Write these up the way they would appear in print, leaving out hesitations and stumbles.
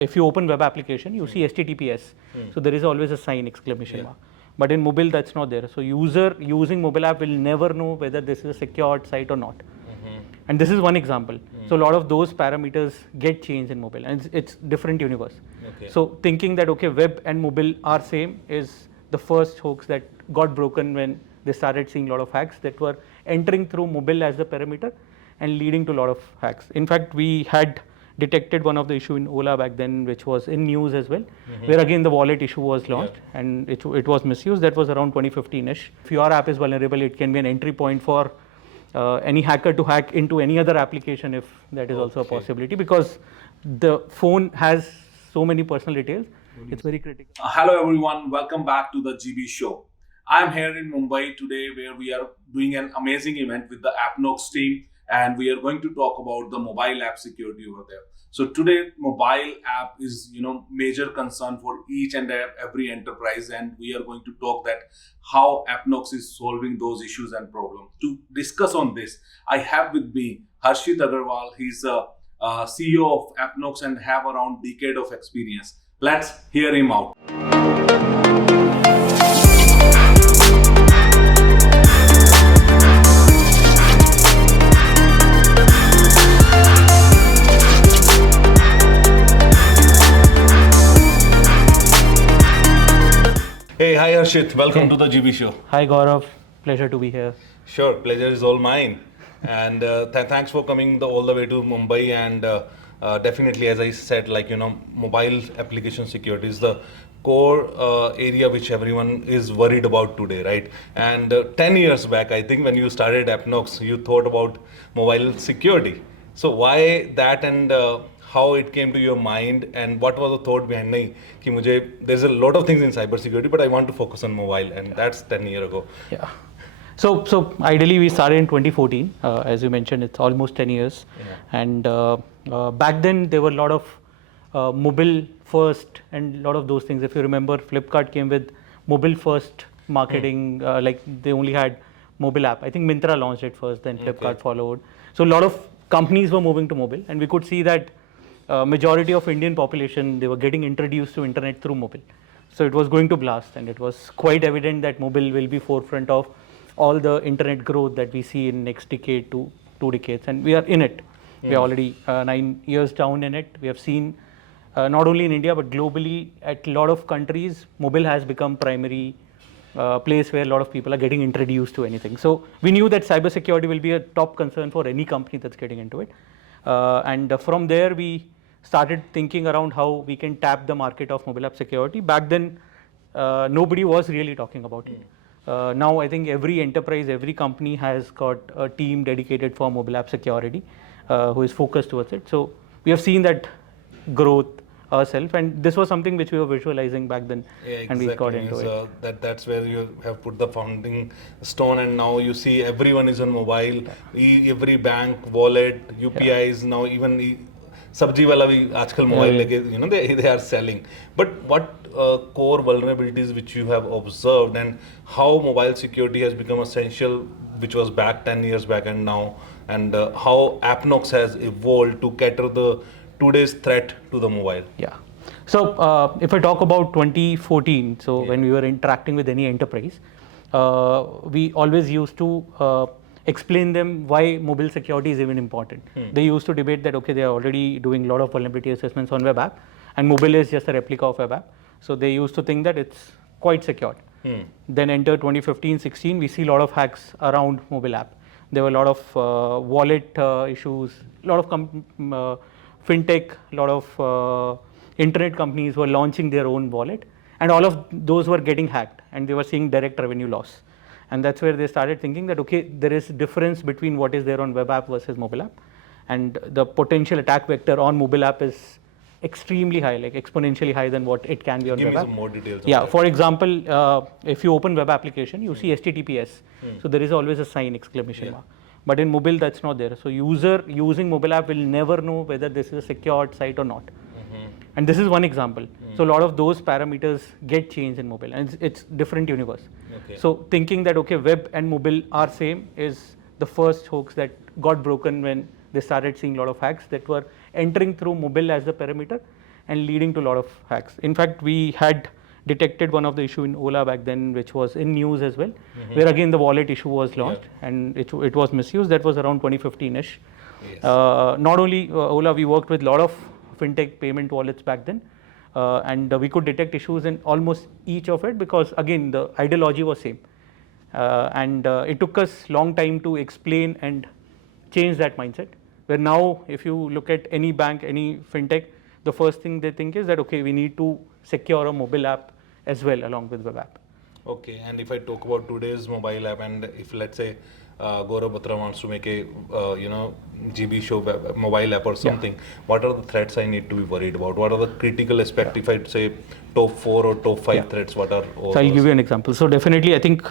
If you open web application, you see HTTPS. So there is always a sign exclamation mark. But in mobile, that's not there. So user using mobile app will never know whether this is a secured site or not. And this is one example. So a lot of those parameters get changed in mobile, and it's different universe. So thinking that okay, web and mobile are same is the first hoax that got broken when they started seeing a lot of hacks that were entering through mobile as the parameter and leading to a lot of hacks. In fact, we had detected one of the issue in Ola back then, which was in news as well, where again the wallet issue was launched and it was misused. That was around 2015-ish. If your app is vulnerable, it can be an entry point for any hacker to hack into any other application, if that is also a possibility, because the phone has so many personal details. It's very critical. Hello everyone, welcome back to the GB show. I'm here in Mumbai today where we are doing an amazing event with the Appknox team, and we are going to talk about the mobile app security over there. So today mobile app is major concern for each and every enterprise, and we are going to talk that how Appnox is solving those issues and problems. To discuss on this, I have with me Harshit Agarwal. He's a CEO of Appnox and have around decade of experience. Let's hear him out. Hey, hi Harshit, welcome to the GB show. Hi Gaurav, pleasure to be here. Sure, pleasure is all mine. And thanks for coming all the way to Mumbai. And definitely, as I said, mobile application security is the core area which everyone is worried about today, right? And 10 years back, I think when you started Appnox, you thought about mobile security. So why that, and how it came to your mind, and what was the thought behind there's a lot of things in cybersecurity, but I want to focus on mobile, and that's 10 years ago. Yeah. So ideally we started in 2014. As you mentioned, it's almost 10 years. And back then there were a lot of mobile first and a lot of those things. If you remember, Flipkart came with mobile first marketing, like they only had mobile app. I think Myntra launched it first, then Flipkart followed. So a lot of companies were moving to mobile, and we could see that majority of Indian population, they were getting introduced to internet through mobile. So it was going to blast, and it was quite evident that mobile will be forefront of all the internet growth that we see in next decade to 2 decades, and we are in it. We are already 9 years down in it. We have seen not only in India but globally at a lot of countries, mobile has become primary place where a lot of people are getting introduced to anything. So we knew that cybersecurity will be a top concern for any company that's getting into it, and from there we started thinking around how we can tap the market of mobile app security. Back then, nobody was really talking about it. Now I think every enterprise, every company has got a team dedicated for mobile app security who is focused towards it. So we have seen that growth ourselves, and this was something which we were visualizing back then, and we got into it. That's where you have put the founding stone, and now you see everyone is on mobile. Every bank, wallet, UPIs, now even sabji wala bhi aajkal mobile leke they are selling. But what core vulnerabilities which you have observed, and how mobile security has become essential, which was back 10 years back and now, and how Appnox has evolved to cater the today's threat to the mobile? Yeah. So if I talk about 2014, so when we were interacting with any enterprise, we always used to explain them why mobile security is even important. They used to debate that okay, they are already doing a lot of vulnerability assessments on web app, and mobile is just a replica of web app. So they used to think that it's quite secure. Then enter 2015-16, we see a lot of hacks around mobile app. There were a lot of wallet issues, a lot of fintech, a lot of internet companies were launching their own wallet, and all of those were getting hacked, and they were seeing direct revenue loss. And that's where they started thinking that okay, there is a difference between what is there on web app versus mobile app, and the potential attack vector on mobile app is extremely high, like exponentially higher than what it can be on web app. Give me some more details. Yeah, for example, if you open web application, you see HTTPS. So there is always a sign exclamation mark. But in mobile, that's not there. So user using mobile app will never know whether this is a secured site or not. And this is one example. So a lot of those parameters get changed in mobile, and it's different universe. So thinking that okay, web and mobile are same is the first hoax that got broken when they started seeing a lot of hacks that were entering through mobile as the parameter and leading to a lot of hacks. In fact, we had detected one of the issue in Ola back then, which was in news as well, where again the wallet issue was launched and it was misused. That was around 2015ish. Yes. Not only Ola, we worked with a lot of fintech payment wallets back then, and we could detect issues in almost each of it because again the ideology was same, and it took us long time to explain and change that mindset. Where now, if you look at any bank, any fintech, the first thing they think is that okay, we need to secure a mobile app as well along with web app. Okay, and if I talk about today's mobile app, and if let's say Gaurav Batra wants to make a GB show mobile app or something, what are the threats I need to be worried about? What are the critical aspects? If I say top 4 or top 5 threats, what are all So I'll those? give you an example. So definitely, I think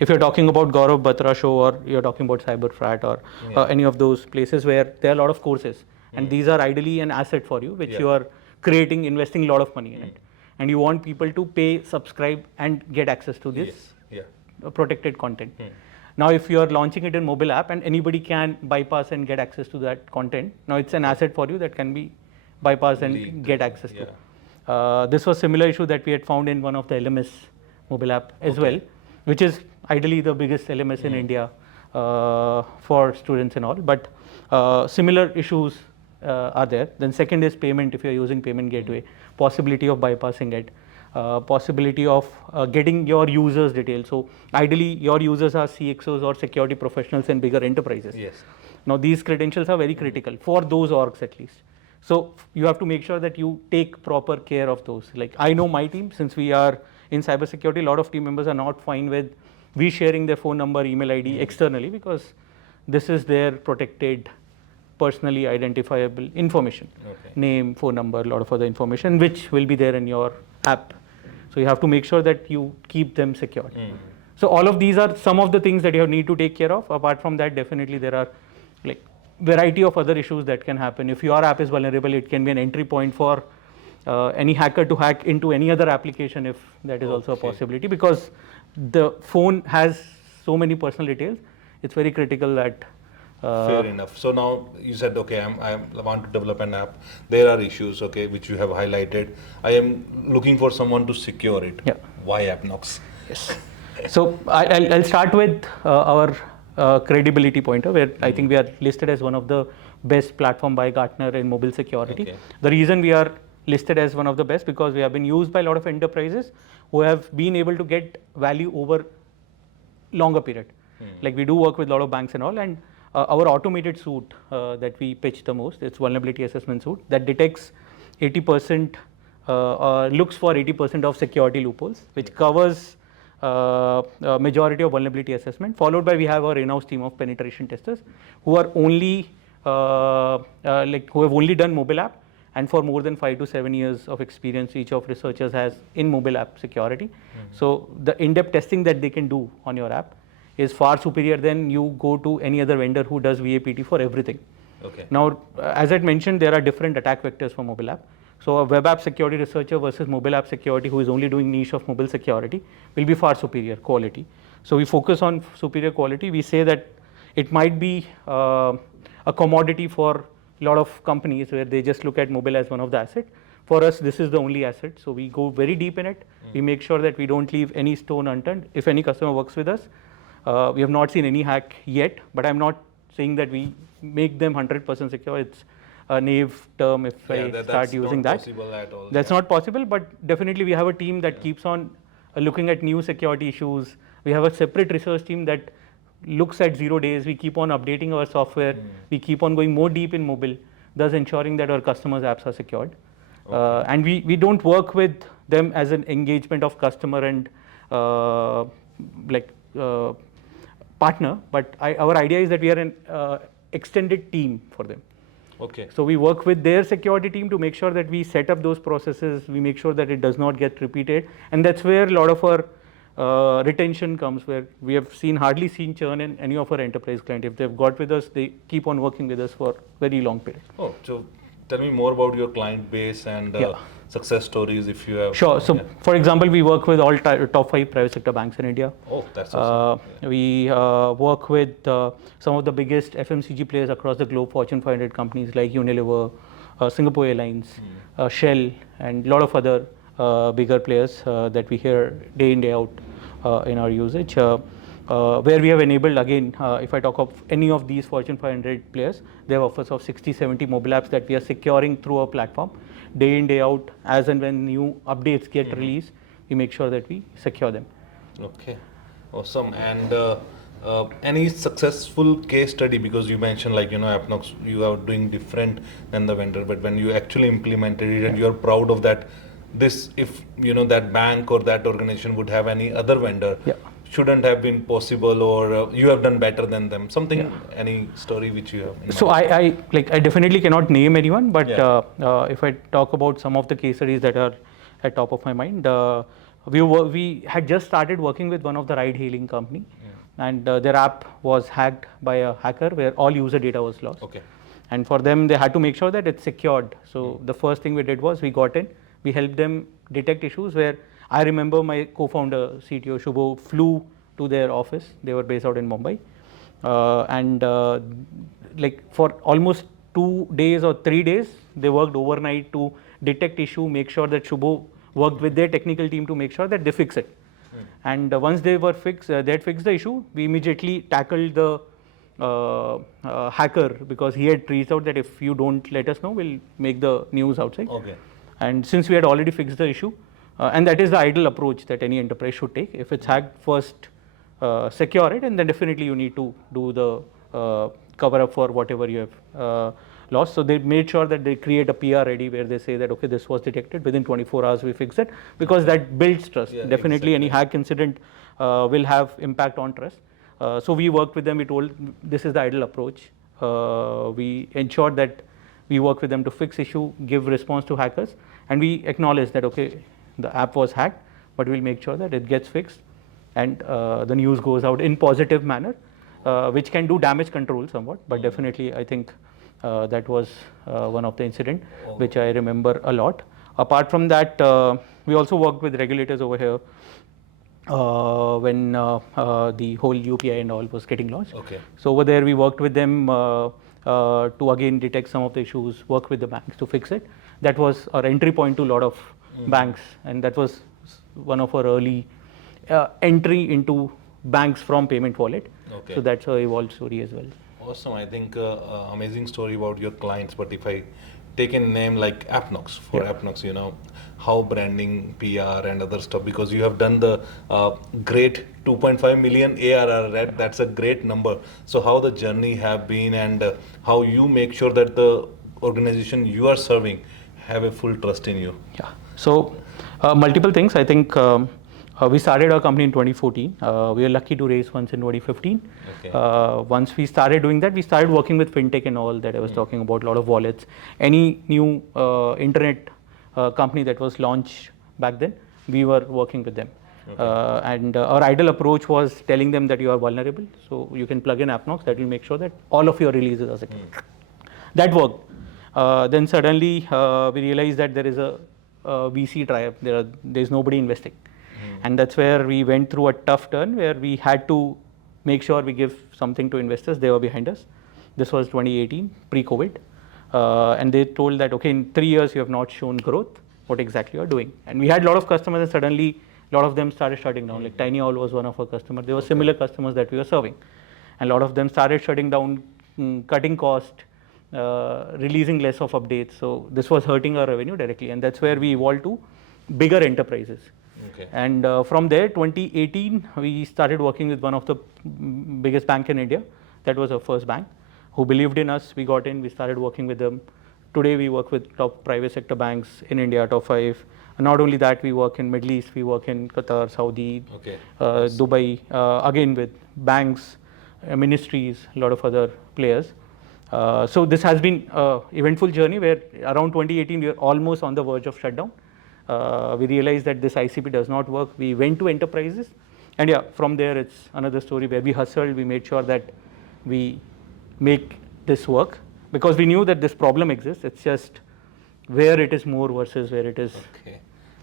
if you're talking about Gaurav Batra show or you're talking about CyberFrat or any of those places where there are a lot of courses, and these are ideally an asset for you, which you are creating, investing a lot of money in it, and you want people to pay, subscribe, and get access to this protected content. Now, if you are launching it in mobile app and anybody can bypass and get access to that content, now it's an asset for you that can be bypassed and get access to. This was similar issue that we had found in one of the LMS mobile app as well, which is ideally the biggest LMS in India for students and all. But similar issues are there. Then second is payment. If you're using payment gateway, possibility of bypassing it. Possibility of getting your users' details. So ideally, your users are CISOs or security professionals in bigger enterprises. Yes. Now these credentials are very critical for those orgs at least. So you have to make sure that you take proper care of those. Like I know my team, since we are in cybersecurity, a lot of team members are not fine with we sharing their phone number, email ID externally because this is their protected, personally identifiable information. Name, phone number, a lot of other information, which will be there in your app. So you have to make sure that you keep them secured. So all of these are some of the things that you need to take care of. Apart from that, definitely there are like variety of other issues that can happen. If your app is vulnerable, it can be an entry point for any hacker to hack into any other application if that is also a possibility, because the phone has so many personal details. It's very critical that fair enough. So now you said, okay, I want to develop an app. There are issues, okay, which you have highlighted. I am looking for someone to secure it. Why Appnox? Yes. So I'll start with our credibility pointer, where I think we are listed as one of the best platform by Gartner in mobile security. The reason we are listed as one of the best because we have been used by a lot of enterprises who have been able to get value over longer period. Like we do work with a lot of banks and all, and our automated suite that we pitch the most, it's vulnerability assessment suite that detects 80%, looks for 80% of security loopholes, which covers majority of vulnerability assessment, followed by we have our in-house team of penetration testers who are only who have only done mobile app, and for more than 5 to 7 years of experience each of researchers has in mobile app security. So the in-depth testing that they can do on your app is far superior than you go to any other vendor who does VAPT for everything. Now, as I mentioned, there are different attack vectors for mobile app. So a web app security researcher versus mobile app security who is only doing niche of mobile security will be far superior quality. So we focus on superior quality. We say that it might be a commodity for a lot of companies where they just look at mobile as one of the assets. For us, this is the only asset. So we go very deep in it. We make sure that we don't leave any stone unturned. If any customer works with us, we have not seen any hack yet, but I'm not saying that we make them 100% secure. It's a naive term if I start using that. That's not possible, but definitely we have a team that keeps on looking at new security issues. We have a separate research team that looks at 0 days. We keep on updating our software. We keep on going more deep in mobile, thus ensuring that our customers' apps are secured. And we don't work with them as an engagement of customer and partner, but our idea is that we are an extended team for them. So we work with their security team to make sure that we set up those processes, we make sure that it does not get repeated, and that's where a lot of our retention comes, where we have hardly seen churn in any of our enterprise clients. If they've got with us, they keep on working with us for very long period. So tell me more about your client base and success stories if you have. Sure. So for example, we work with all top 5 private sector banks in India. That's awesome. We work with some of the biggest FMCG players across the globe, Fortune 500 companies like Unilever, Singapore Airlines, Shell, and a lot of other bigger players that we hear day in day out in our usage. Where we have enabled, again, if I talk of any of these Fortune 500 players, they have offers of 60, 70 mobile apps that we are securing through our platform. Day in, day out, as and when new updates get released, we make sure that we secure them. Okay, awesome. And any successful case study, because you mentioned Appnox, you are doing different than the vendor, but when you actually implemented it and you are proud of that, this, if that bank or that organization would have any other vendor, shouldn't have been possible, or you have done better than them, something, any story which you have in So mind? I definitely cannot name anyone, but if I talk about some of the case studies that are at top of my mind, we had just started working with one of the ride hailing company, and their app was hacked by a hacker where all user data was lost. Okay. And for them, they had to make sure that it's secured. So the first thing we did was we got in, we helped them detect issues where I remember my co-founder, CTO Shubho, flew to their office. They were based out in Mumbai. And for almost 2 days or 3 days, they worked overnight to detect issue, make sure that Shubho worked with their technical team to make sure that they fix it. And once they were fixed, they had fixed the issue, we immediately tackled the hacker, because he had reached out that if you don't let us know, we'll make the news outside. Okay. And since we had already fixed the issue, and that is the ideal approach that any enterprise should take. If it's hacked, first secure it, and then definitely you need to do the cover up for whatever you have lost. So they made sure that they create a PR ready where they say that, okay, this was detected, within 24 hours we fix it, because that builds trust. Yeah, Definitely exactly. any hack incident will have impact on trust. So we worked with them, we told this is the ideal approach. We ensured that we work with them to fix issue, give response to hackers, and we acknowledge that, okay, the app was hacked, but we'll make sure that it gets fixed and the news goes out in positive manner, which can do damage control somewhat, but definitely I think that was one of the incident which I remember a lot. Apart from that, we also worked with regulators over here when the whole UPI and all was getting launched. Okay. So over there we worked with them to again detect some of the issues, work with the banks to fix it. That was our entry point to a lot of banks, and that was one of our early entry into banks from payment wallet. Okay. So that's a evolved story as well. Awesome. I think amazing story about your clients. But if I take a name like Appnox, for Appnox, how branding, PR, and other stuff, because you have done the great 2.5 million ARR, right? That's a great number. So how the journey have been, and how you make sure that the organization you are serving have a full trust in you. Yeah. So multiple things. I think we started our company in 2014. We were lucky to raise funds in 2015. Okay. Once we started doing that, we started working with fintech and all that I was talking about, a lot of wallets. Any new internet company that was launched back then, we were working with them. Okay. And our ideal approach was telling them that you are vulnerable, so you can plug in Appnox, that will make sure that all of your releases are secure. That worked. Then suddenly we realized that there is a VC tribe, there's nobody investing. And that's where we went through a tough turn where we had to make sure we give something to investors. They were behind us. This was 2018, pre-COVID. And they told that, okay, in 3 years you have not shown growth, what exactly you are doing. And we had a lot of customers, and suddenly a lot of them started shutting down. Like Tiny Owl was one of our customers. There were similar customers that we were serving. And a lot of them started shutting down, cutting cost, releasing less of updates. So this was hurting our revenue directly. And that's where we evolved to bigger enterprises. Okay. And from there, 2018, we started working with one of the biggest bank in India. That was our first bank, who believed in us. We got in, we started working with them. Today, we work with top private sector banks in India, top 5. And not only that, we work in Middle East, we work in Qatar, Saudi, Dubai, again with banks, ministries, a lot of other players. So this has been an eventful journey where around 2018, we were almost on the verge of shutdown. We realized that this ICP does not work. We went to enterprises, and from there it's another story where we hustled. We made sure that we make this work, because we knew that this problem exists. It's just where it is more versus where it is. Okay.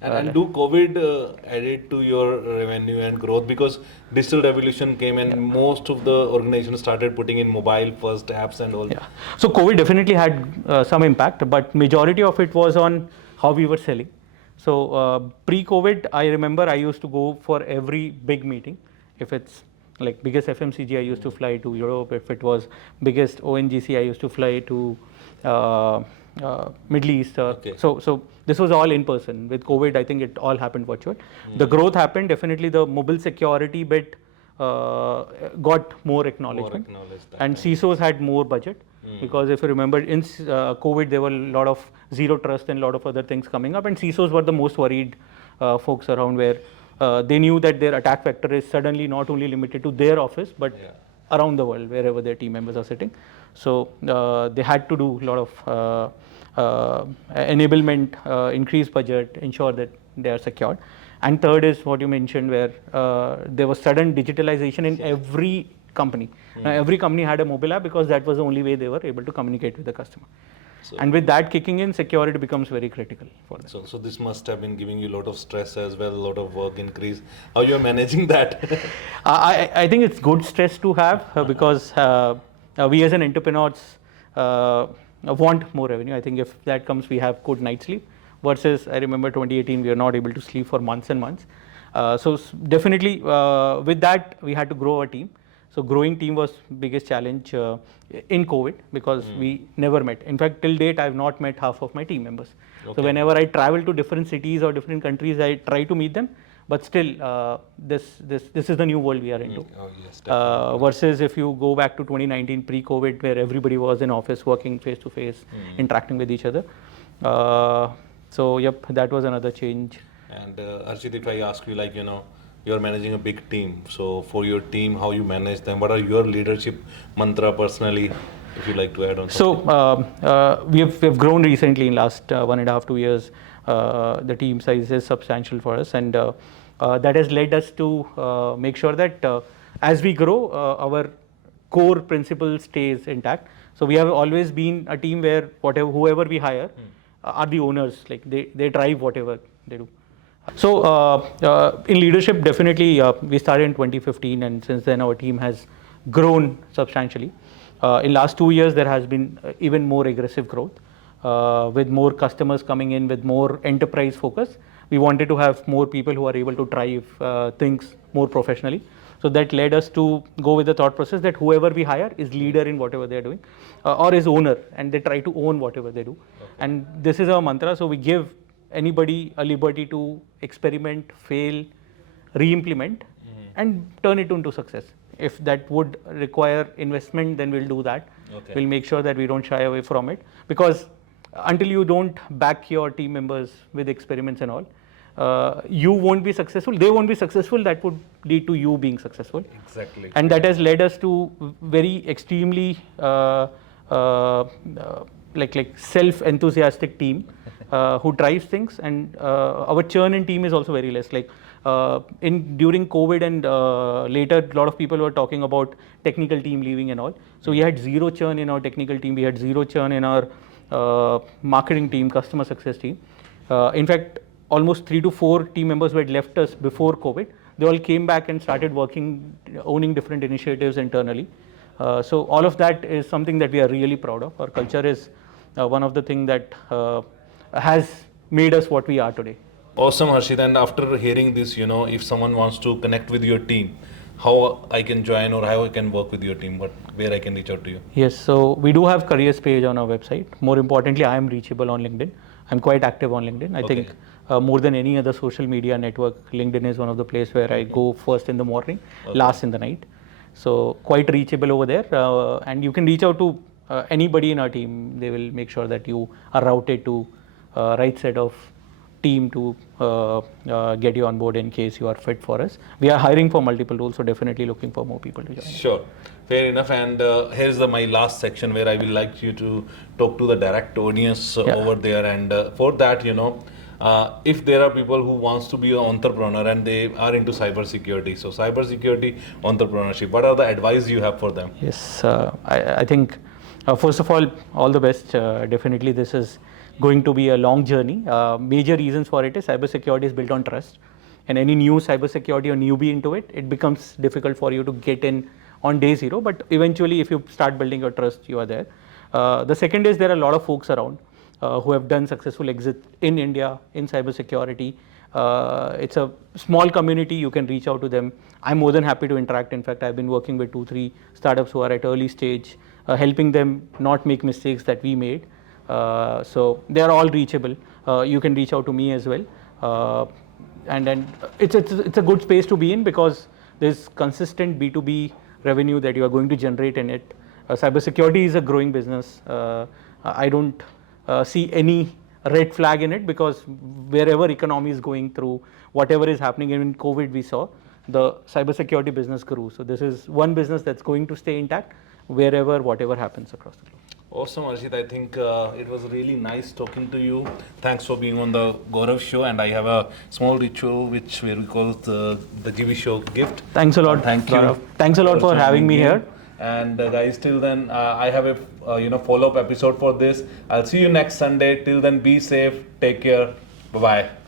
And do COVID added to your revenue and growth, because digital revolution came and most of the organizations started putting in mobile first apps and all? Yeah. So COVID definitely had some impact, but majority of it was on how we were selling. So pre-COVID, I remember I used to go for every big meeting. If it's like biggest FMCG, I used to fly to Europe. If it was biggest ONGC, I used to fly to Middle East. So this was all in person. With COVID, I think it all happened virtual. The growth happened. Definitely the mobile security bit got more acknowledgement. And CISOs had more budget. Because if you remember, in COVID, there were a lot of zero trust and a lot of other things coming up. And CISOs were the most worried folks around, where they knew that their attack vector is suddenly not only limited to their office, but around the world, wherever their team members are sitting. So they had to do a lot of enablement, increase budget, ensure that they are secured. And third is what you mentioned, where there was sudden digitalization in every company. Every company had a mobile app, because that was the only way they were able to communicate with the customer. So, and with that kicking in, security becomes very critical for them. So this must have been giving you a lot of stress as well, a lot of work increase. How you are managing that? I think it's good stress to have, because we as an entrepreneurs want more revenue. I think if that comes, we have good night sleep. Versus, I remember 2018, we were not able to sleep for months and months. So definitely with that, we had to grow our team. So growing team was biggest challenge in COVID, because we never met. In fact, till date, I have not met half of my team members. Okay. So whenever I travel to different cities or different countries, I try to meet them. But still, this is the new world we are into. Oh, yes, versus if you go back to 2019, pre-COVID, where everybody was in office working face-to-face, interacting with each other. So yep, that was another change. And Harshit, if I ask you, like, you're managing a big team. So for your team, how you manage them? What are your leadership mantra personally, if you like to add on something? So we have grown recently in last 1.5 2 years. The team size is substantial for us, and that has led us to make sure that as we grow, our core principle stays intact. So we have always been a team where whoever we hire are the owners. Like they drive whatever they do. So in leadership, definitely we started in 2015, and since then our team has grown substantially. In last 2 years, there has been even more aggressive growth, with more customers coming in, with more enterprise focus. We wanted to have more people who are able to drive things more professionally. So that led us to go with the thought process that whoever we hire is leader in whatever they are doing, or is owner, and they try to own whatever they do. Okay. And this is our mantra. So we give anybody a liberty to experiment, fail, re-implement, and turn it into success. If that would require investment, then we'll do that. Okay. We'll make sure that we don't shy away from it, because until you don't back your team members with experiments and all, you won't be successful. They won't be successful. That would lead to you being successful. Exactly. And that has led us to very extremely like self-enthusiastic team who drives things, and our churn in team is also very less. Like during COVID and later, a lot of people were talking about technical team leaving and all. So we had zero churn in our technical team. We had zero churn in our marketing team, customer success team. In fact, almost 3 to 4 team members who had left us before COVID, they all came back and started working, owning different initiatives internally. So all of that is something that we are really proud of. Our culture is one of the things that has made us what we are today. Awesome, Harshit. And after hearing this, if someone wants to connect with your team, how I can join or how I can work with your team, where I can reach out to you? Yes, so we do have careers page on our website. More importantly, I am reachable on LinkedIn. I'm quite active on LinkedIn. I think more than any other social media network, LinkedIn is one of the places where I go first in the morning, last in the night. So quite reachable over there. And you can reach out to anybody in our team. They will make sure that you are routed to right set of team to get you on board in case you are fit for us. We are hiring for multiple roles, so definitely looking for more people to join. Sure, fair enough. And here's my last section where I will like you to talk to the direct audience over there. And for that, if there are people who wants to be an entrepreneur and they are into cybersecurity, so cybersecurity entrepreneurship, what are the advice you have for them? Yes, I think first of all the best. Definitely, this is going to be a long journey. Major reasons for it is cybersecurity is built on trust, and any new cybersecurity or newbie into it, it becomes difficult for you to get in on day zero. But eventually, if you start building your trust, you are there. The second is there are a lot of folks around. who have done successful exit in India in cybersecurity. It's a small community. You can reach out to them. I'm more than happy to interact. In fact, I've been working with 2-3 startups who are at early stage, helping them not make mistakes that we made. So they are all reachable. You can reach out to me as well. And then it's a good space to be in because there's consistent B2B revenue that you are going to generate in it. Cybersecurity is a growing business. I don't see any red flag in it because wherever economy is going through, whatever is happening, even in COVID we saw, the cybersecurity business grew. So this is one business that's going to stay intact wherever, whatever happens across the globe. Awesome, Harshit. I think it was really nice talking to you. Thanks for being on the Gaurav show. And I have a small ritual which we call the GB show gift. Thanks a lot. Thank you. Gaurav. Thanks a lot for having me here. And guys, till then, I have a follow-up episode for this. I'll see you next Sunday. Till then, be safe. Take care. Bye-bye.